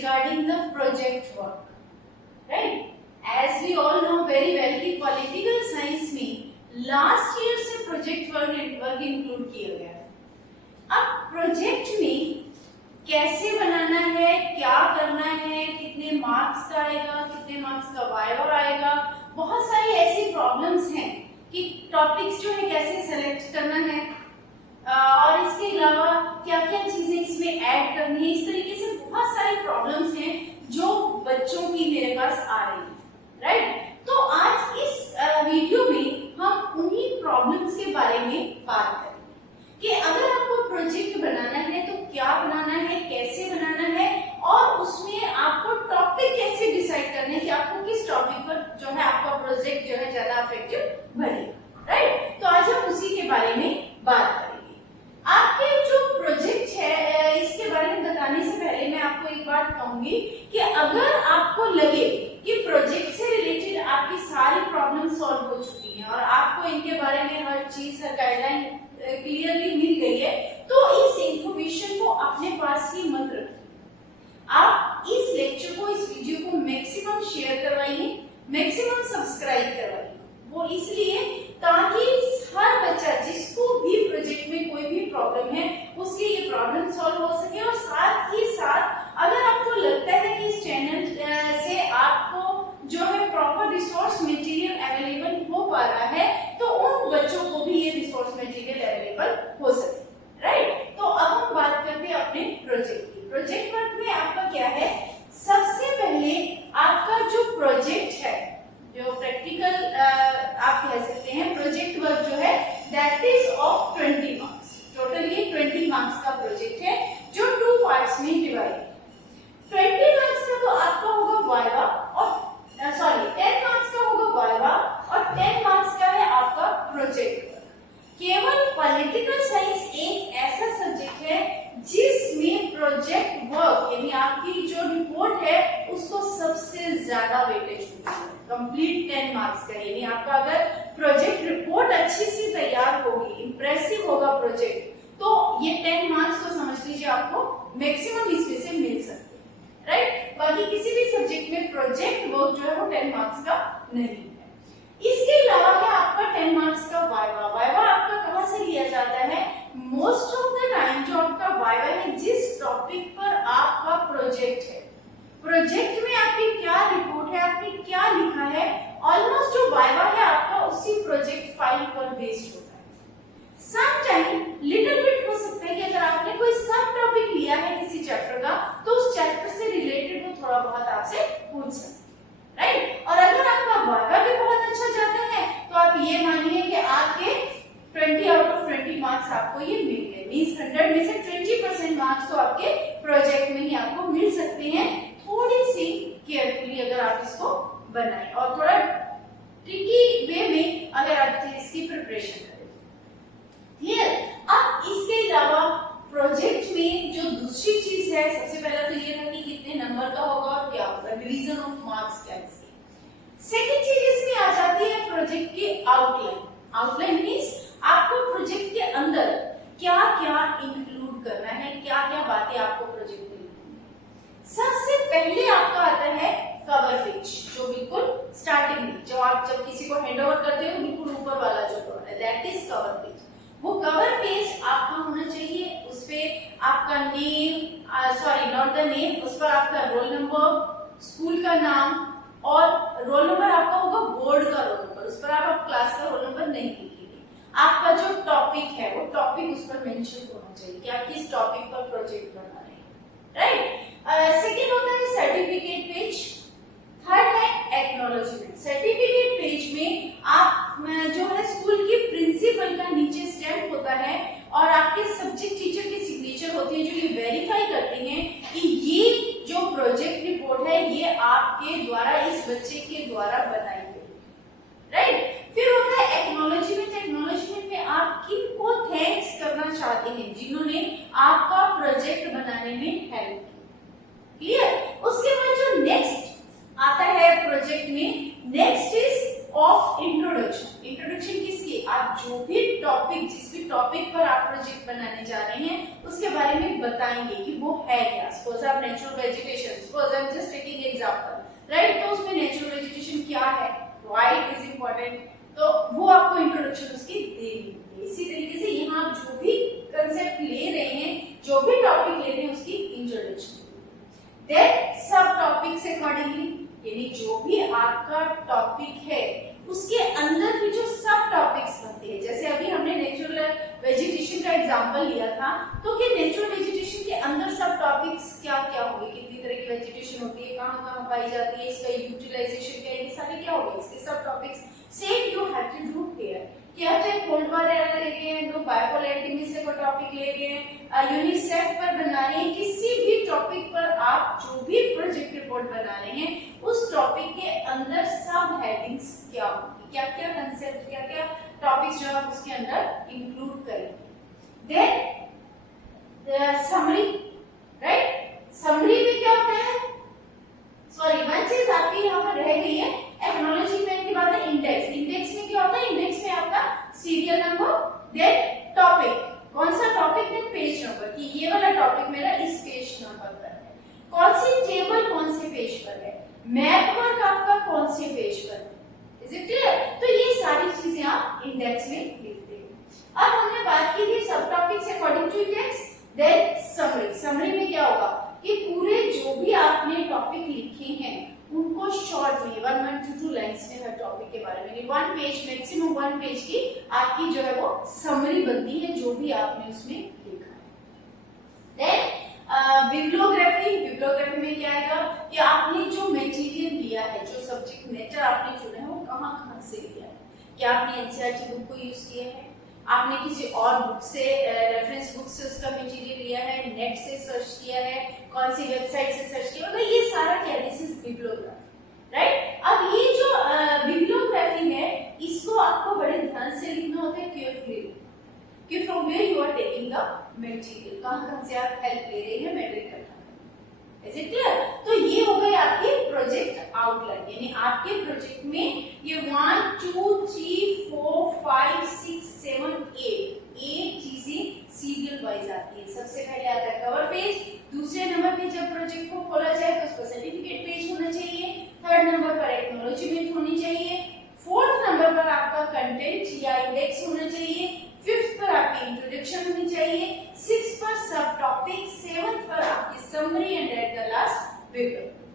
regarding the project work, right? As we all know very well कि political science में last year से project work include किया गया है। अब प्रोजेक्ट में कैसे बनाना है, क्या करना है, कितने मार्क्स का आएगा, कितने मार्क्स का वाइवा आएगा, बहुत सारी ऐसी प्रॉब्लम्स हैं कि टॉपिक्स जो है कैसे सेलेक्ट करना है और इसके अलावा क्या क्या चीजें इसमें ऐड करनी है। इस तरीके से बहुत सारी प्रॉब्लम्स हैं जो बच्चों की मेरे पास आ रही है, राइट? तो आज इस वीडियो में हम उन्हीं प्रॉब्लम्स के बारे में बात करेंगे कि अगर आपको प्रोजेक्ट बनाना है तो क्या बनाना है, कैसे बनाना है और उसमें आपको टॉपिक कैसे डिसाइड करना है कि आपको किस टॉपिक पर जो है आपका प्रोजेक्ट जो है ज्यादा इफेक्टिव बनेगा, राइट? तो आज हम उसी के बारे में बात करेंगे। आपके जो प्रोजेक्ट है इसके बारे में बताने से पहले मैं आपको एक बात कहूंगी कि अगर आपको लगे कि प्रोजेक्ट से रिलेटेड आपकी सारी प्रॉब्लम सॉल्व हो चुकी हैं और आपको इनके बारे में हर चीज गाइडलाइन क्लियरली मिल गई है, तो इस इंफॉर्मेशन को अपने पास ही मत रखिए। आप इस लेक्चर को, इस वीडियो को मैक्सिमम शेयर करवाइए, मैक्सिमम सब्सक्राइब करवाइए। वो इसलिए ताकि हर बच्चा जिसको भी प्रोजेक्ट में कोई भी प्रॉब्लम है उसकी ये प्रॉब्लम सॉल्व हो सके। और साथ ही साथ अगर आपको लगता है कि इस चैनल से आपको जो है प्रॉपर रिसोर्स मटेरियल अवेलेबल हो पा रहा है तो उन बच्चों को भी ये रिसोर्स मटेरियल अवेलेबल हो सके, राइट? तो अब हम बात करते हैं अपने प्रोजेक्ट की। प्रोजेक्ट वर्क में आपका क्या है? सबसे पहले आपका जो प्रोजेक्ट है, जो प्रैक्टिकल आप कह सकते हैं, प्रोजेक्ट वर्क जो है that is of 20 marks. Total ये 20 मार्क्स का प्रोजेक्ट है जो 2 पार्ट्स में डिवाइड है। 20 मार्क्स का तो आपका होगा वाइवा और 10 मार्क्स का होगा वाइवा और 10 मार्क्स का है आपका प्रोजेक्ट वर्क। केवल पॉलिटिकल साइंस एक ऐसा सब्जेक्ट है जिसमें प्रोजेक्ट वर्क यानी आपकी जो रिपोर्ट है उसको सबसे ज्यादा वेटेज मिलती है, कंप्लीट 10 मार्क्स का। यानी आपका अगर प्रोजेक्ट रिपोर्ट अच्छी से तैयार होगी, इंप्रेसिव होगा प्रोजेक्ट, तो ये 10 मार्क्स तो समझ लीजिए आपको मैक्सिमम इसमें से मिल सकते हैं, राइट? बाकी किसी भी सब्जेक्ट में प्रोजेक्ट वर्क जो है वो 10 मार्क्स का नहीं है। इसके अलावा है आपका 10 मार्क्स का वाइवा। वाइवा आपका कहां से लिया जाता है? मोस्ट ऑफ द टाइम जो आपका वाइवा है जिस टॉपिक पर आपका प्रोजेक्ट है, प्रोजेक्ट में आपकी क्या रिपोर्ट है, आपने क्या लिखा है, ऑलमोस्ट जो वाइवा है आपका उसी प्रोजेक्ट फाइल पर बेस्ड होता है। सम टाइम लिटिल बिट हो सकता है कि अगर आपने कोई सब टॉपिक लिया है किसी चैप्टर का तो उस चैप्टर से रिलेटेड वो थोड़ा बहुत आपसे पूछ सकते हैं, राइट? और अगर आपका वाइवा भी बहुत अच्छा जाता है तो आप ये मानिए कि आपके 20 आउट ऑफ 20 मार्क्स आपको ये मिल गए। मींस 100 में से 20% मार्क्स तो आपके प्रोजेक्ट में ही आपको मिल सकते हैं, थोड़ी सी केयरफुली अगर आप इसको बनाएं और थोड़ा ट्रिकी वे में अगर आप इसकी प्रिपरेशन करें। क्लियर? अब इसके अलावा प्रोजेक्ट में जो दूसरी चीज है, सबसे पहला तो ये था कि कितने नंबर का होगा और क्या होगा, डिवीजन ऑफ मार्क्स क्या है। सेकेंड चीज इसमें आ जाती है प्रोजेक्ट की आउटलाइन। आउटलाइन मींस आपको प्रोजेक्ट के अंदर क्या क्या इंक्लूड करना है, क्या क्या बातें आपको प्रोजेक्ट में लिखनी है। सबसे पहले आपका आता है कवर पेज, जो बिल्कुल स्टार्टिंग में जो आप जब किसी को हैंड ओवर करते हो बिल्कुल ऊपर वाला जो कवर है दैट इज कवर पेज। वो कवर पेज आपका होना चाहिए, उस पे आपका नेम, नॉट द नेम, उस पर आपका रोल नंबर, स्कूल का नाम और रोल नंबर आपका होगा बोर्ड का रोल नंबर, उस पर आप क्लास का रोल नंबर नहीं लिखेंगे। आपका जो टॉपिक है वो टॉपिक उस पर मेंशन होना चाहिए कि आप किस टॉपिक पर प्रोजेक्ट बना रहे हैं, राइट? सेकंड होता है सर्टिफिकेट पेज। थर्ड है एक्नॉलेजमेंट। सर्टिफिकेट पेज में आप जो है स्कूल के प्रिंसिपल का नीचे स्टैम्प होता है और आपके सब्जेक्ट टीचर की सिग्नेचर होती है जो ये वेरीफाई करते हैं कि ये जो प्रोजेक्ट रिपोर्ट है ये आपके द्वारा, इस बच्चे के द्वारा बनाई गई, राइट? फिर होता है एक्नॉलेजमेंट। एक्नॉलेजमेंट में आप किनको थैंक्स करना चाहते हैं जिन्होंने आपका प्रोजेक्ट बनाने में हेल्प की। क्लियर? उसके बाद जो नेक्स्ट आता है प्रोजेक्ट में, next is of introduction. Introduction किसकी? कि आप जो भी टॉपिक, जिस भी टॉपिक पर आप प्रोजेक्ट बनाने जा रहे हैं उसके बारे में बताएंगे कि वो है क्या। सपोज आप natural vegetation, suppose I am just taking example, right, तो उसमें नेचुरल वेजिटेशन क्या है, व्हाई इट इज इंपॉर्टेंट, तो वो आपको इंट्रोडक्शन उसकी देनी होगी। इसी तरीके से यहाँ आप जो भी कंसेप्ट ले रहे हैं, जो भी टॉपिक ले रहे हैं उसकी इंट्रोडक्शन। देन सब टॉपिक्स अकॉर्डिंगली, यानी जो भी आपका टॉपिक है उसके अंदर भी जो सब टॉपिक्स बनते हैं, जैसे अभी हमने नेचुरल वेजिटेशन का एग्जांपल लिया था, तो कि नेचुरल वेजिटेशन के अंदर सब टॉपिक्स क्या क्या होंगे, कितनी तरह की वेजिटेशन होती है, कहाँ कहाँ पाई जाती है, इसका यूटिलाइजेशन क्या है, ये सारे क्या होंगे, इसके सब topics. Same you have to do here, कि आप चाहे कोल्ड वार एरा ले रहे हैं, तो बायोपोलैरिटी में से कोई टॉपिक ले रहे हैं, यूनिसेफ पर बना रहे हैं, किसी भी टॉपिक पर आप जो भी प्रोजेक्ट रिपोर्ट बना रहे हैं उस टॉपिक के अंदर सब हेडिंग्स क्या होंगी, क्या क्या कंसेप्ट, क्या क्या टॉपिक्स जो आप उसके अंदर इंक्लूड करेंगे। देन समरी, राइट, समरी में क्या होता है, सॉरी वन चीज आपकी यहाँ पर रह गई है, एक्नॉलेजमेंट के बाद इंडेक्स। इंडेक्स में क्या होता है, इंडेक्स में आपका सीरियल नंबर, देन टॉपिक, कौन सा टॉपिक, देन पेज नंबर, कि ये वाला टॉपिक मेरा इस पेज नंबर पर है, कौन सी टेबल कौन से पेज पर है, मैप वर्क आपका कौन से पेज पर है। Is it clear? तो ये सारी चीजें आप इंडेक्स में लिखते हैं। अब हमने बात की थी सब topics according to index, then summary. Summary में क्या होगा कि पूरे जो भी आपने टॉपिक लिखे हैं उनको शॉर्ट में 1 to 2 लाइंस में हर टॉपिक के बारे में, 1 पेज, मैक्सिमम 1 पेज की आपकी जो है वो समरी बनती है जो भी आपने उसमें लिखा है। देन बिब्लियोग्राफी, बिब्लियोग्राफी में क्या आएगा कि आपने जो मटेरियल लिया है, जो सब्जेक्ट मैटर आपने चुना है वो कहाँ कहाँ से लिया है, क्या आपने एनसीईआरटी बुक को यूज किया है, आपने किसी और बुक से, रेफरेंस बुक से उसका मटेरियल लिया है, नेट से सर्च किया है, कौन सी वेबसाइट से सर्च किया, मतलब ये सारा क्या, दिस इज बिब्लियोग्राफी, राइट। अब ये जो बिब्लियोग्राफी है इसको आपको बड़े ध्यान से लिखना होता है, केयरफुली, कि from where you are taking the material, कहाँ से आप हेल्प ले रहे हैं मटेरियल का। Is it clear? तो ये हो गई आपकी प्रोजेक्ट आउटलाइन, यानी आपके प्रोजेक्ट में ये 1 2 3 4 5 6 7 8 चीजें सीरियल वाइज आती है। सबसे पहले आता है कवर पेज, दूसरे नंबर पे जब प्रोजेक्ट को खोला जाए तो उसका सर्टिफिकेट पेज होना चाहिए, थर्ड नंबर पर एक्नॉलेजमेंट होनी चाहिए, फोर्थ नंबर पर आपका कंटेंट या इंडेक्स होना चाहिए, फिफ्थ पर आपकी इंट्रोडक्शन होनी चाहिए, सिक्स पर सब टॉपिक, सेवंथ पर आपकी summary and at the last bibliography,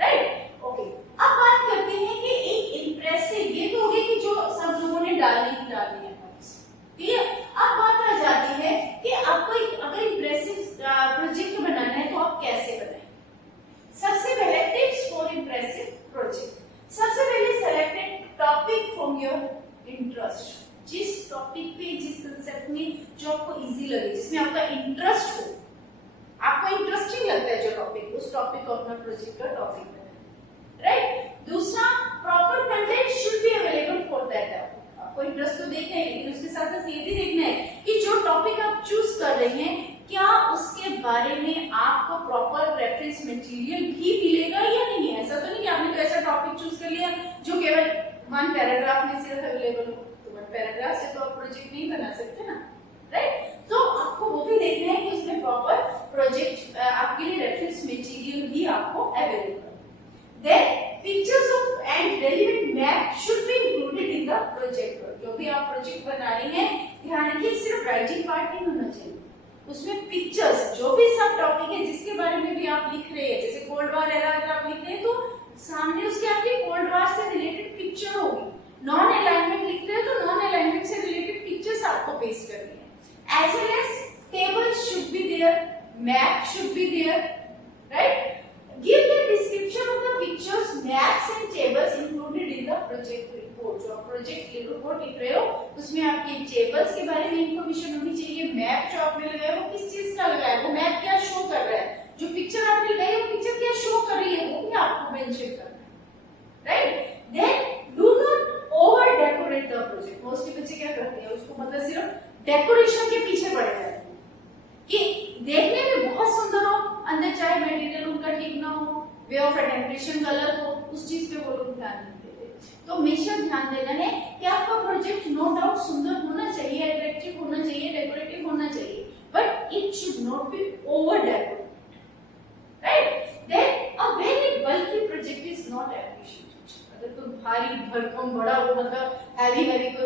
right. Okay, अब बात करते हैं कि एक इंप्रेसिव, ये तो हो गया कि जो सब लोगों ने डालने है, ठीक है। अब बात आ जाती है कि आपको एक अगर इंप्रेसिव प्रोजेक्ट बनाना है तो आप कैसे बनाएं। सबसे पहले टिप्स फॉर इंप्रेसिव प्रोजेक्ट, सबसे पहले select A topic from your interest, जिस टॉपिक पे, जिस कंसेप्ट में जो आपको इजी लगे, जिसमें आपका इंटरेस्ट हो, आपको इंटरेस्टिंग लगता है जो टॉपिक, उस टॉपिक को अपना प्रोजेक्ट का टॉपिक बनाएं, राइट। दूसरा, proper content should be available for that topic, आपको इंटरेस्ट तो देखना है लेकिन उसके साथ साथ ये भी देखना है कि जो टॉपिक आप चूज कर रहे हैं क्या उसके बारे में आपको प्रॉपर रेफरेंस मटेरियल भी मिलेगा या नहीं है। ऐसा तो नहीं कि आपने तो ऐसा टॉपिक चूज कर लिया जो केवल 1 पैराग्राफ में सिर्फ अवेलेबल हो, तो 1 पैराग्राफ से तो आप प्रोजेक्ट नहीं बना सकते ना, राइट। तो आपको वो भी देखना है कि उसमें प्रॉपर प्रोजेक्ट आपके लिए रेफरेंस मटेरियल भी आपको available. Then pictures of and relevant map should be included in the project work, जो भी आप प्रोजेक्ट बना रहे हैं ध्यान रखिए सिर्फ राइटिंग पार्ट नहीं होना चाहिए, उसमें पिक्चर्स, जो भी सब टॉपिक है जिसके बारे में भी आप लिख रहे हैं, जैसे कोल्ड वॉर एरा अगर आप लिख रहे हैं तो सामने उसके आपकी कोल्ड वॉर से रिलेटेड पिक्चर होगी, नॉन अलाइनमेंट लिख रहे हैं तो नॉन अलाइनमेंट से रिलेटेड पिक्चर्स आपको पेस्ट करनी है, as well as tables should be there, map should be there, right. Give the description of the pictures, maps and tables included in the project report, जो आप project report लिख रहे हो उसमें आपके टेबल्स के बारे में इंफॉर्मेशन होनी चाहिए, मैप जो आपने लगाया वो किस चीज का लगाया, वो मैप क्या शो कर रहा है, जो पिक्चर आपने लगाई वो पिक्चर क्या शो कर रही है वो भी आपको मेंशन करना है, right. Then do not over decorate the project, mostly बच्चे क्या करते हैं उसको मतलब सिर्फ डेकोरेशन के पीछे पड़े रहते हैं कि देखने में बहुत सुंदर हो, अंदर चाहे मटेरियल उनका ठीक ना हो, वे ऑफ अटेम्पटेशन गलत हो, उस चीज पे वो लोग ध्यान नहीं देते। तो हमेशा ध्यान देना है कि आपका प्रोजेक्ट नो डाउट सुंदर होना चाहिए, अट्रैक्टिव होना चाहिए, डेकोरेटिव होना चाहिए, but it should not be over decorated, right? Then a very bulky project is not appreciated. अगर कोई भारी भरकम बड़ा वो मतलब हैवी को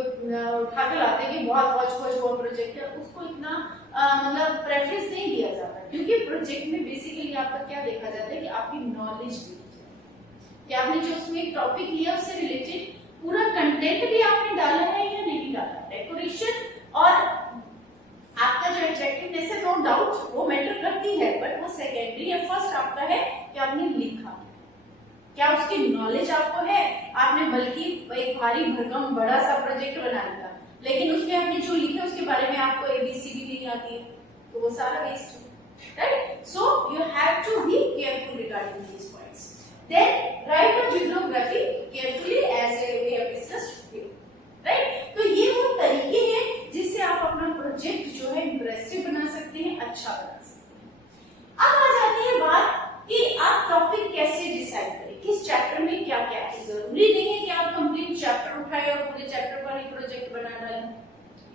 उठा के लाते हैं कि बहुत हौच-पौच हुआ प्रोजेक्ट है, उसको इतना मतलब प्रेफरेंस नहीं दिया जाता, क्योंकि प्रोजेक्ट में बेसिकली आपका क्या देखा जाता है कि आपकी नॉलेज कि आपने जो उसमें एक टॉपिक लिया उससे रिलेटेड पूरा कंटेंट भी आपने डाला है या नहीं डाला। डेकोरेशन और आपका जो अट्रैक्टिवनेस है नो डाउट वो मैटर करती है, बट वो सेकेंडरी है। फर्स्ट आपका है कि आपने लिखा, क्या उसकी नॉलेज आपको है। आपने बल्कि एक भारी भरकम बड़ा सा प्रोजेक्ट बना लिया, लेकिन उसमें आपने जो लिखा उसके बारे में आपको एबीसीडी नहीं आती है, तो वो सारा वेस्ट है, right? So you have to be careful regarding this points. Then write a bibliography carefully as we have discussed here, right? तो ये वो तरीके हैं जिससे आप अपना प्रोजेक्ट जो है इंप्रेसिव बना सकते हैं, अच्छा बना सकते हैं। अब आ जाती है बात कि आप टॉपिक कैसे डिसाइड करें, किस चैप्टर में क्या क्या है। जरूरी नहीं है कि आप कंप्लीट चैप्टर उठाएं और पूरे चैप्टर पर ही प्रोजेक्ट बना डालें।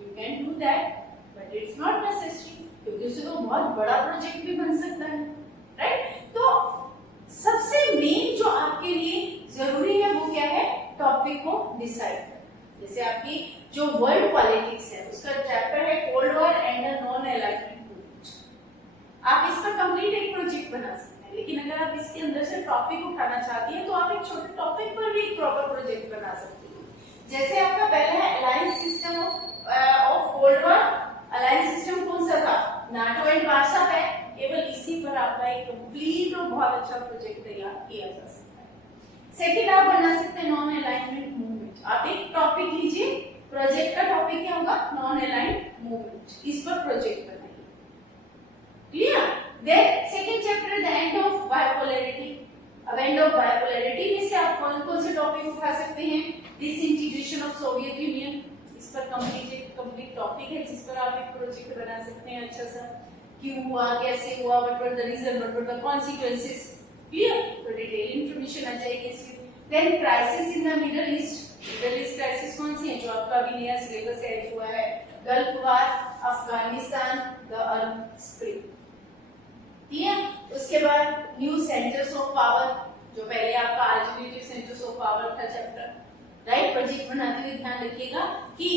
You can do that, but it's not necessary, क्योंकि उससे तो बहुत बड़ा प्रोजेक्ट भी बन सकता है, राइट? तो सबसे मेन जो आपके लिए जरूरी है वो क्या है, टॉपिक को डिसाइड करना। जैसे आपकी जो वर्ल्ड पॉलिटिक्स है उसका चैप्टर है cold war and non alignment movement. आप इस पर कंप्लीट एक प्रोजेक्ट बना सकते हैं, लेकिन अगर आप इसके अंदर से टॉपिक उठाना चाहती हैं तो आप एक छोटे टॉपिक पर भी एक प्रॉपर प्रोजेक्ट बना सकती हैं। जैसे आपका पहला है alliance system of cold war. Alliance system कौन सा था, नाटो एंड वार्सा पैक्ट। केवल इसी पर आपका एक कंप्लीट और बहुत अच्छा प्रोजेक्ट तैयार किया जा सकता है। सेकंड आप बना सकते हैं नॉन अलाइनमेंट मूवमेंट। आप एक टॉपिक लीजिए, प्रोजेक्ट का टॉपिक क्या होगा, नॉन अलाइन्ड मूवमेंट, इस पर प्रोजेक्ट बनाइए। Clear? Then second chapter the end of bipolarity. अब एंड ऑफ बायोपोलैरिटी में से आप कौन कौन से टॉपिक उठा सकते हैं, डिसइंटीग्रेशन ऑफ सोवियत यूनियन, इस पर कंप्लीट टॉपिक है जिस पर आप एक प्रोजेक्ट बना सकते हैं अच्छा सा। क्यों हुआ, कैसे हुआ, what were the reason, what were the consequences. Clear? तो डिटेल इंफॉर्मेशन आ जाएगी इसमें। Then crisis in the Middle East. Middle East crisis कौन सी है जो आपका अभी नया सिलेबस ऐड हुआ है, gulf war, Afghanistan, the Arab spring. ठीक है? उसके बाद न्यू सेंटर्स ऑफ पावर, जो पहले आपका अल्टरनेटिव सेंटर्स ऑफ पावर था चैप्टर, राइट? प्रोजेक्ट बनाते हुए ध्यान रखिएगा कि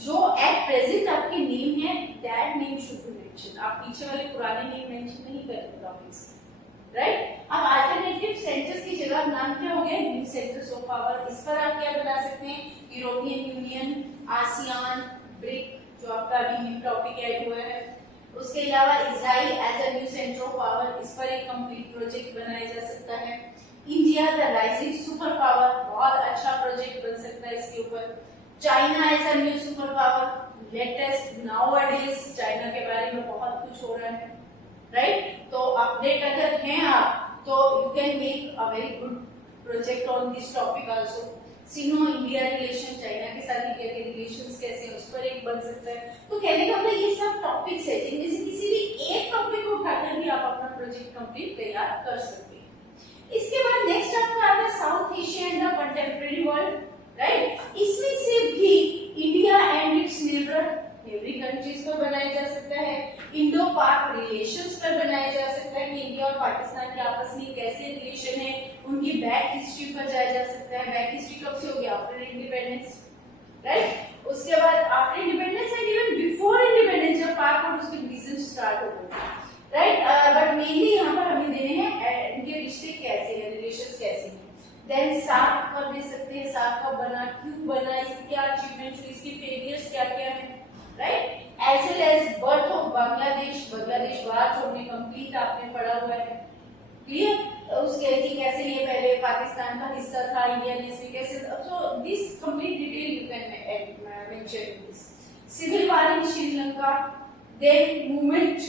जो एट प्रेजेंट आपके नेम है that name should be mention. आप पीछे वाले पुराने नेम मेंशन नहीं करेंगे टॉपिक्स, राइट? अब अल्टरनेटिव सेंटर्स की जगह नाम क्या हो गया, न्यू सेंटर्स ऑफ पावर। इस पर आप क्या बना सकते हैं, यूरोपियन यूनियन, आसियान, ब्रिक, जो आपका अभी न्यू टॉपिक ऐड हुआ है। उसके अलावा Israel as a new centre of power, इस पर एक कंप्लीट प्रोजेक्ट बनाया जा सकता है। India the rising super power, बहुत अच्छा प्रोजेक्ट बन सकता है इसके ऊपर। China as a new super power, latest nowadays China के बारे में बहुत कुछ हो रहा है, राइट? तो अपडेट अगर हैं आप तो you can make a very good project on this topic also. Synonym India relation, China के साथ इंडिया के रिलेशंस कैसे हैं उस पर एक बन सकता है। तो कहने का मतलब ये सब टॉपिक्स है जिनमें से किसी भी एक टॉपिक को उठाकर भी आप अपना प्रोजेक्ट कंप्लीट तैयार कर सकते हैं। इसके बाद नेक्स्ट आपका आता है south Asia and the contemporary world, right? इसमें से भी India and it's neighbouring countries पर बनाया जा सकता है। इंडो पाक रिलेशंस पर बनाया जा सकता है कि इंडिया और पाकिस्तान के आपस में कैसे रिलेशन है, उनकी बैक हिस्ट्री पर जाया जा सकता है। बैक हिस्ट्री कब से होगी, आफ्टर इंडिपेंडेंस, राइट? उसके बाद after independence and even before independence जब पाक और उसके डिवीजन स्टार्ट हो गए, राइट? बट मेनली यहाँ पर हमें देने हैं इनके रिश्ते कैसे हैं, रिलेशंस कैसे हैं। देन सार्क पर दे सकते हैं, सार्क कब बना, क्यों बना, इसकी क्या अचीवमेंट हुई, इसकी फेलियर्स क्या क्या है, right? As well as birth of Bangladesh, Bangladesh war जो भी कंप्लीट आपने पढ़ा हुआ है, क्लियर? उसके कि कैसे ये पहले पाकिस्तान का हिस्सा था, इंडिया ने इसमें कैसे, so this complete detail you can mention this. Civil war in Sri Lanka, then movement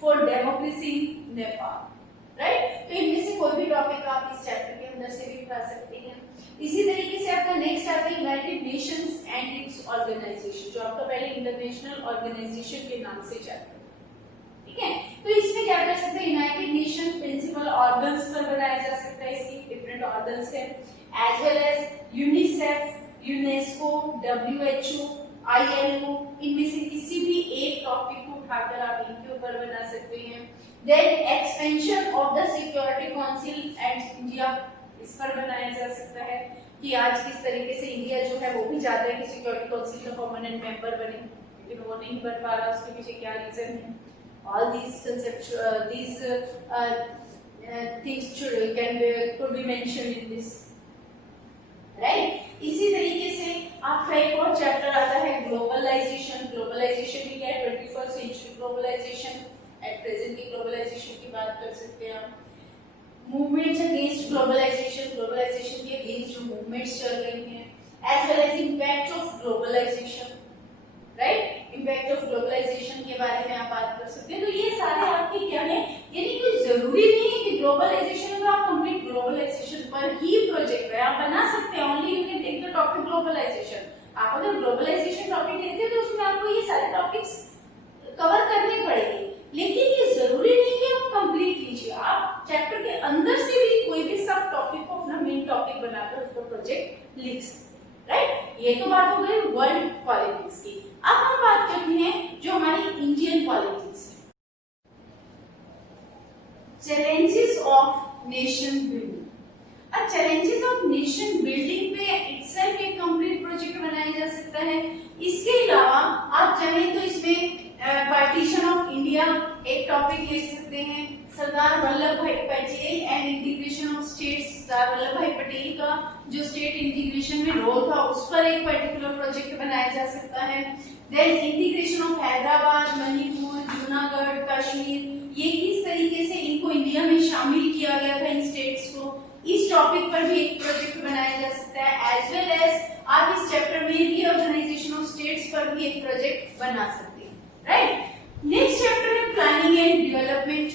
for democracy Nepal, right? तो इनमें से कोई भी टॉपिक आप इस चैप्टर के अंदर से भी उठा सकते हैं। इसी तरीके से आपका नेक्स्ट आता है United Nations and its organisation, जो आपका पहले इंटरनेशनल ऑर्गेनाइजेशन के नाम से चैप्टर, ठीक है? तो इसमें क्या कर सकते हैं, यूनाइटेड नेशन प्रिंसिपल ऑर्गन्स पर बनाया जा सकता है, इसकी डिफरेंट ऑर्गन्स है, as well as UNICEF WHO, ILO, इनमें से किसी भी एक टॉपिक को उठाकर आप इनके ऊपर बना सकते हैं। Then expansion of the security council and India, इस पर बनाया जा सकता है कि आज किस तरीके से इंडिया जो है वो भी चाहता है कि सिक्योरिटी काउंसिल का परमानेंट मेंबर बने, लेकिन वो नहीं बन पा रहा, उसके पीछे क्या रीजन है। All these things could be mentioned in this, right? इसी तरीके से आपका एक और चैप्टर आता है ग्लोबलाइजेशन। ग्लोबलाइजेशन भी क्या है, 21st century globalisation, at present की ग्लोबलाइजेशन की बात कर सकते हैं आप। मूवमेंट्स अगेंस्ट ग्लोबलाइजेशन, ग्लोबलाइजेशन के अगेंस्ट जो मूवमेंट्स चल रही हैं, as well as impact of globalisation, right? Impact of globalisation के बारे में आप बात कर सकते हैं। तो ये सारे आपके क्या है, यानी कोई जरूरी नहीं है कि ग्लोबलाइजेशन में आप कंप्लीट ग्लोबलाइजेशन पर ही प्रोजेक्ट है, आप बना सकते हैं। Only you can take the topic globalisation. आप अगर ग्लोबलाइजेशन टॉपिक लेते हैं तो उसमें आपको ये सारे टॉपिक्स कवर करने पड़ेंगे, लेकिन ये जरूरी नहीं कि आप कंप्लीट लीजिए। आप चैप्टर के अंदर से भी कोई भी सब टॉपिक को अपना मेन टॉपिक बनाकर उसका प्रोजेक्ट लिख सकते हैं, राइट? ये तो बात हो गई वर्ल्ड पॉलिटिक्स की। अब हम बात करते हैं जो हमारी इंडियन पॉलिटिक्स है, चैलेंजेस ऑफ नेशन बिल्डिंग। अब चैलेंजेस ऑफ नेशन बिल्डिंग पे इटसेल्फ एक कंप्लीट प्रोजेक्ट बनाया जा सकता है। इसके अलावा आप चाहें तो इसमें पार्टीशन ऑफ इंडिया एक टॉपिक ले सकते हैं। Sardar Vallabhbhai Patel and integration of states, Sardar Vallabhbhai Patel का जो स्टेट इंटीग्रेशन में रोल था उस पर एक पर्टिकुलर प्रोजेक्ट बनाया जा सकता है। Then integration of Hyderabad, Manipur, Junagadh, Kashmir, ये किस तरीके से इनको इंडिया में शामिल किया गया था इन स्टेट्स को, इस टॉपिक पर भी एक प्रोजेक्ट बनाया जा सकता है। एज वेल एज आप इस चैप्टर में रीऑर्गेनाइजेशन ऑफ स्टेट्स पर भी एक प्रोजेक्ट बना सकते हैं, राइट? नेक्स्ट चैप्टर है प्लानिंग एंड डेवलपमेंट।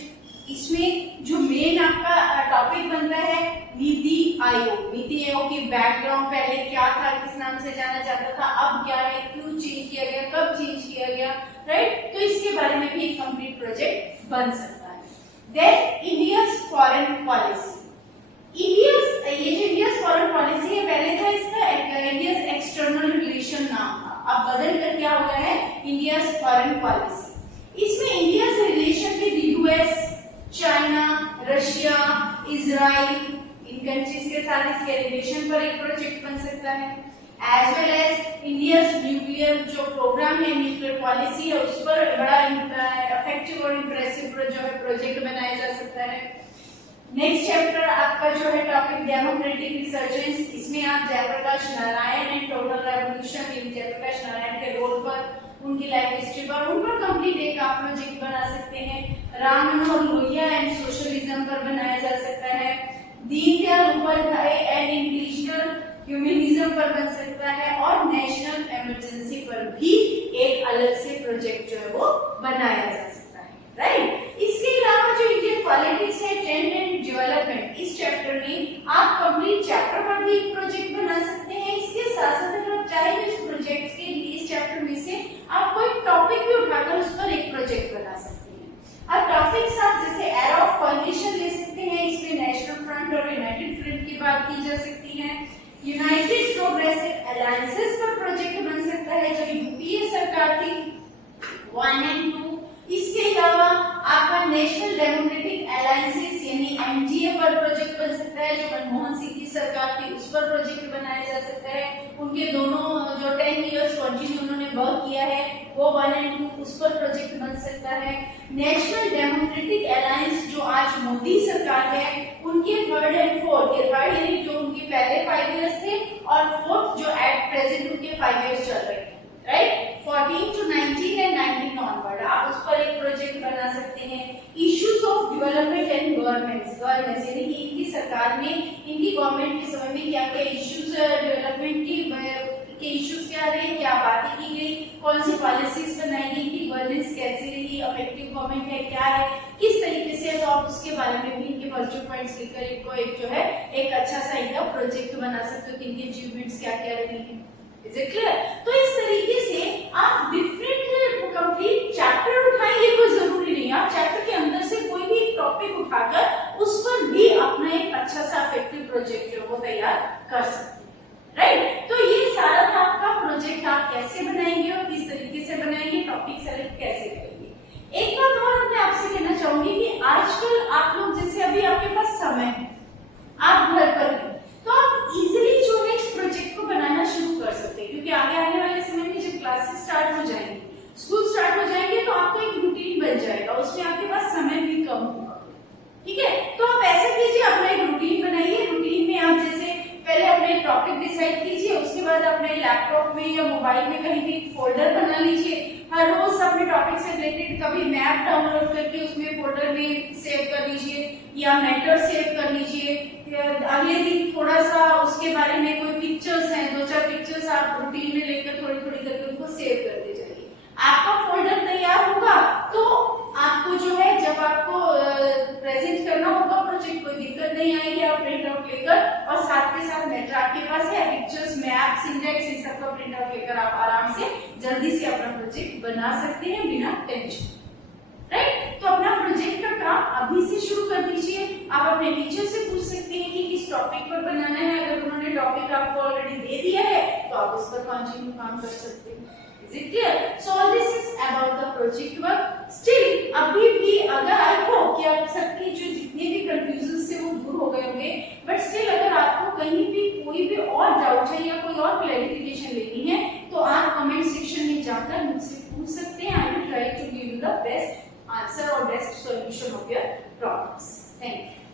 इसमें जो मेन आपका टॉपिक बनता है नीति आयोग। नीति आयोग की बैकग्राउंड पहले क्या था, किस नाम से जाना जाता था, अब क्या है, क्यों चेंज किया गया, कब चेंज किया गया, राइट? तो इसके बारे में भी एक कंप्लीट प्रोजेक्ट बन सकता है। Then India's foreign policy. ये जो इंडियाज फॉरेन पॉलिसी है, पहले था इसका इंडियाज एक्सटर्नल रिलेशन नाम था, अब बदल कर क्या हो गया है इंडियाज फॉरेन पॉलिसी। इसमें इंडिया से relation with US, China, Russia, Israel, in countries के साथ इसके रिलेशन पर एक प्रोजेक्ट बन सकता है। As well as India's nuclear जो प्रोग्राम है, न्यूक्लियर पॉलिसी है, उस पर बड़ा इफेक्टिव और इंप्रेसिव जो है प्रोजेक्ट बनाया जा सकता है। नेक्स्ट चैप्टर आपका जो है टॉपिक डेमोक्रेटिक रिसर्जेंस। इसमें आप Jayaprakash Narayan and total revolution, Jayaprakash Narayan के रोल पर, उनकी लाइफ हिस्ट्री पर, उन पर कंप्लीट एक आप प्रोजेक्ट बना सकते हैं। राम मनोहर लोहिया एंड सोशलिज्म पर बनाया जा सकता है। Deendayal Upadhyaya and individual humanism पर बन सकता है, और नेशनल इमरजेंसी पर भी एक अलग से प्रोजेक्ट जो है वो बनाया जा सकता है, राइट? इसके अलावा जो इंडियन पॉलिटिक्स है, ट्रेंड एंड डेवलपमेंट, इस चैप्टर में आप कंप्लीट चैप्टर पर भी एक प्रोजेक्ट बना सकते हैं। इसके साथ साथ अगर आप चाहें तो इस प्रोजेक्ट के लिए इस चैप्टर में से आप कोई टॉपिक भी उठाकर उस पर एक प्रोजेक्ट बना सकते हैं। अब टॉपिक्स आप जैसे एरा ऑफ कोलिशन ले सकते हैं, इसमें नेशनल फ्रंट और यूनाइटेड फ्रंट की बात की जा सकती है। यूनाइटेड प्रोग्रेसिव अलायंसेस पर प्रोजेक्ट बन सकता है जो यूपीए सरकार थी 1 एंड 2। इसके अलावा आपका नेशनल डेमोक्रेटिक अलायंसेस यानी एनडीए पर प्रोजेक्ट बन सकता है, जो मनमोहन सिंह की सरकार थी उस पर प्रोजेक्ट बनाया जा सकता है। उनके दोनों जो 10 इयर्स कंटिन्यू उन्होंने वर्क किया है वो 1 एंड 2 उस पर प्रोजेक्ट बन सकता है। नेशनल डेमोक्रेटिक अलायंस जो आज मोदी सरकार है, उनके 3rd एंड 4th, ये 3rd यानी जो उनके पहले 5 इयर्स थे, और 4th जो एट प्रेजेंट उनके 5 इयर्स चल रहे हैं, राइट? 14 to 19 एंड 19 ऑनवर्ड आप उस पर एक प्रोजेक्ट बना सकते हैं। Issues of development and governance यानी कि इनकी सरकार में, इनकी गवर्नमेंट के समय में क्या क्या इश्यूज डेवलपमेंट के इश्यूज क्या रहे, क्या बातें की गई, कौन सी पॉलिसीज बनाई गई, इनकी गवर्नेंस कैसी रही, इफेक्टिव गवर्नमेंट है क्या है, किस तरीके से, तो आप उसके बारे में भी इनके पॉजिटिव पॉइंट्स लेकर इनको एक जो है एक अच्छा सा इनका प्रोजेक्ट बना सकते हो कि इनकी अचीवमेंट्स क्या क्या रही है। Is it clear? तो इस तरीके से आप डिफरेंट कंप्लीट चैप्टर उठाएं, ये कोई जरूरी नहीं, आप चैप्टर के अंदर से कोई भी एक टॉपिक उठाकर उस पर भी अपना एक अच्छा सा इफेक्टिव प्रोजेक्ट जो वो तैयार कर सकते हैं, राइट? तो ये सारा था आपका प्रोजेक्ट प्रोजेक्ट आप कैसे बनाएंगे और किस तरीके से बनाएंगे, टॉपिक सेलेक्ट कैसे करेंगे। एक बात और मैं आपसे कहना चाहूंगी कि आजकल आप लोग जैसे अभी आपके पास समय है, आप घर पर हैं, तो आप इजीली जो है इस प्रोजेक्ट को बनाना शुरू कर सकते हैं, क्योंकि आगे आने वाले समय में जब क्लासेस स्टार्ट हो जाएंगे, स्कूल स्टार्ट हो जाएंगे, तो आपका एक रूटीन बन जाएगा, उसमें आपके पास समय भी कम होगा। ठीक है, तो आप ऐसे कीजिए, अपना एक रूटीन बनाइए। रूटीन में आप जैसे पहले अपने टॉपिक डिसाइड कीजिए, उसके बाद अपने लैपटॉप में या मोबाइल में कहीं भी फोल्डर बना लीजिए। हर रोज अपने टॉपिक से रिलेटेड कभी मैप डाउनलोड करके उसमें फोल्डर में सेव कर लीजिए या मेंटर सेव कर लीजिए। अगले दिन थोड़ा सा उसके बारे में कोई पिक्चर्स हैं, 2-4 पिक्चर्स आप रूटीन में लेकर थोड़ी थोड़ी करके उनको सेव करते जाइए। आपका फोल्डर तैयार होगा तो आपको जो है जब आपको प्रेजेंट करना होगा प्रोजेक्ट, कोई दिक्कत नहीं आएगी। आप प्रिंट आउट लेकर और साथ के साथ मेटर आपके पास है, पिक्चर्स, मैप्स, इंडेक्स, इन सबका प्रिंट आउट लेकर आप आराम से जल्दी से अपना प्रोजेक्ट बना सकते हैं बिना टेंशन। राइट, तो अपना प्रोजेक्ट का काम अभी से शुरू कर दीजिए। आप अपने टीचर से पूछ सकते हैं कि किस टॉपिक पर बनाना है। अगर उन्होंने टॉपिक आपको ऑलरेडी दे दिया है तो आप उस पर कंटिन्यू काम कर सकते हैं। Is it clear? So all this is about the project work. Still, अभी भी अगर I hope कि आप सबके जो जितने भी confusions से वो दूर हो गए होंगे, but still अगर आपको कहीं भी कोई भी और डाउट है या कोई और क्लैरिफिकेशन लेनी है तो आप कमेंट सेक्शन में जाकर मुझसे पूछ सकते हैं। I will try to give you the best answer or best solution of your problems. Thank you.